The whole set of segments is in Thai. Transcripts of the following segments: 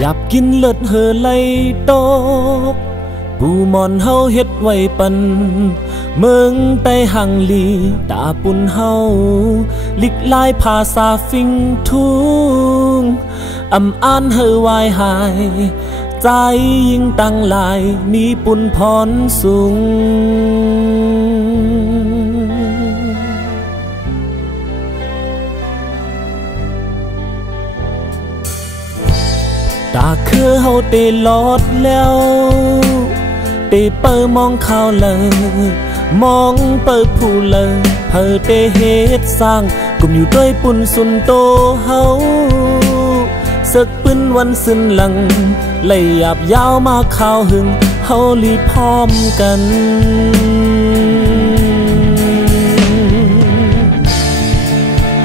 อยากกินเลิศเฮอไลโตกปูมอนเฮาเฮ็ดไว้ปันเมืองใต้หังลีตาปุ่นเฮาลิกลายภาษาฟิงทุงอ่ำอ่านเฮอวายหายใจยิ่งตั้งลายมีปุ่นพรสูงตาคือเฮาเตลอดแล้วเตเปิมองข่าวเลยมองเปิดผู้เลยเพอเตเฮ็ดสร้างกลุ่มอยู่ด้วยปุ่นสุนโตเฮาสึกปืนวันสิ้นหลังไล่หยาบยาวมาข่าวหึงเฮาลีพร้อมกัน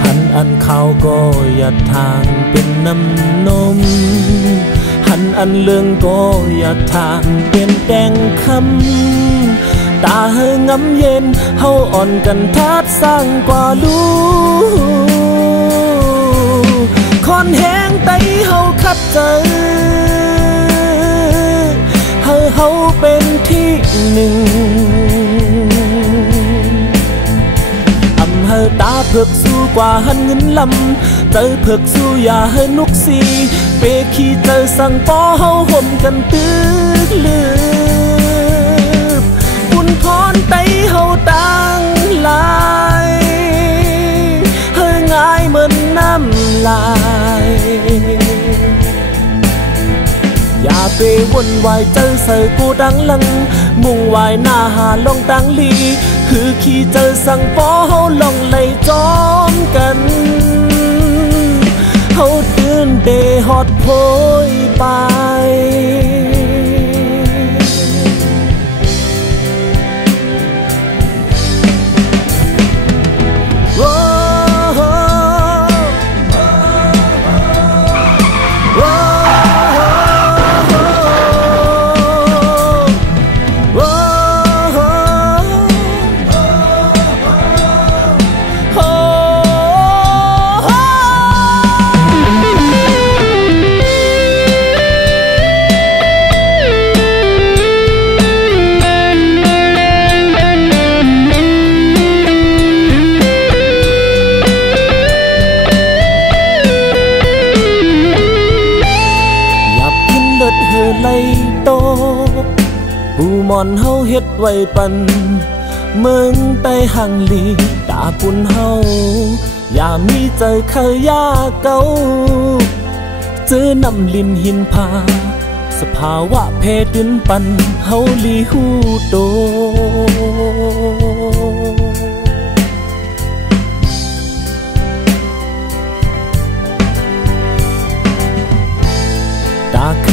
หันอันข่าวก็อย่าทางเป็นน้ำนมหันอันเรื่องก็อย่าทางเปลี่ยนแปลงคำตาเฮงงำเย็นเฮาอ่อนกันทัดสร้างกว่าลูคอนแห้งไตเฮาคัดเจอเฮาเป็นที่หนึ่งอำเฮอตาเผือกสู้กว่าหันเงินลำเจอเผือกสู้อย่าเฮอนุกสีเปขี้เจอสั่งปอเฮาห่มกันตึกลืบปุ่นพรไตเฮาตั้งลายเฮอง่ายเหมือนน้ำลายอย่าไปวนวายเจอเสือกูดังลังมุ่งวายหน้าหาลงตังลีคือขี้เจอสั่งปอเฮาลองไล่จอมกันเฮาตื่นเดฮอดโพยไปไล่โตปูมอนเฮาเฮ็ดไว้ปันเมืองใต้หังลีตาปุ่นเฮาอย่ามีใจเคยยาเก่าเจอนำลินหินพาสภาวะเพดินปันเฮาลีฮูโต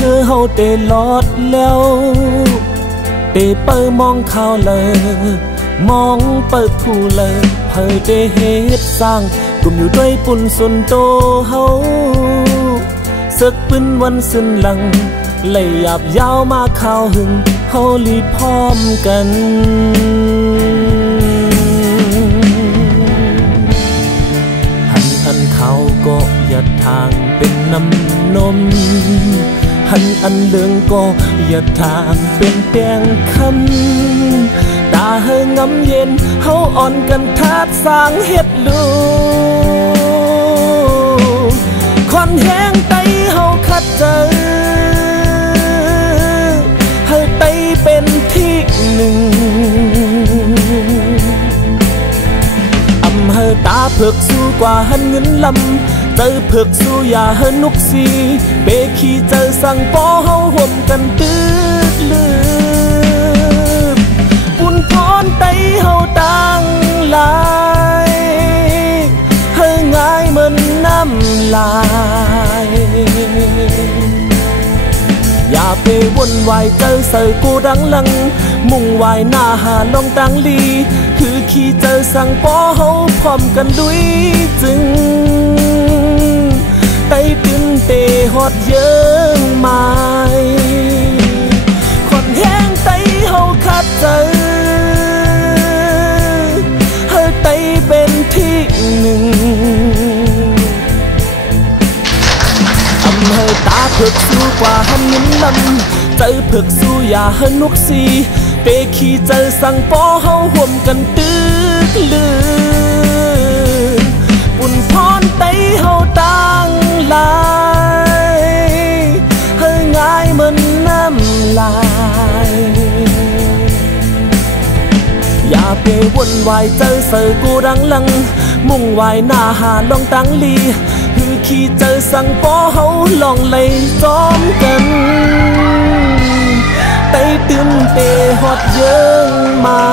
คือเฮาเตลอดแล้วเตเปิมองข่าวเลยมองเปิดผู้เลยเพอเตเฮ็ดสร้างกลุ่มอยู่ด้วยปุ่นสุนโตเฮาสึกปืนวันสิ้นหลังไล่หยาบยาวมาข่าวหึงเฮาลีพร้อมกันหันอันข่าวก็อย่าทางเป็นน้ำนมหันอันเรื่องก็อย่าทางเป็นแปลงคำตาเฮงงำเย็นเฮาอ่อนกันทัดสร้างเฮ็ดลูคอนแห้งไตเฮาคัดเจอเฮาไตเป็นที่หนึ่งอำเฮอตาเผือกสู้กว่าหันเงินลำเจอเผือกสู้อย่าเฮอนุกสีเปขี้เจอสั่งปอเฮาห่มกันตึกลืบปุ่นพรไตเฮาตั้งลายเฮอง่ายเหมือนน้ำลายอย่าไปวนวายเจอเสือกูดังลังมุ่งวายหน้าหาลงตังลีคือขี้เจอสั่งปอเฮาพร้อมกันด้วยจึงไตตึนเตฮอดเยิงไม้คนแห้งไตเฮาคัดเจอเฮาไตเป็นที่หนึ่งอ ำhơi ta phược xu qua hắn những năm tới phược xu ya hơn nút xì bê khi chơi sang bó hậu huồm cần tức lư buồn thon tay hậu tăng lại hơi ngại mần nắm lạiอย่าไปวุ่นวายเจอเสือกูรังลังมุ่งวายหน้าหาลองตั้งลีฮือขี้เจอสั่งปอเฮาลองเลยซ้อมกันไต้ตื่นเตะฮอดเยิงไม้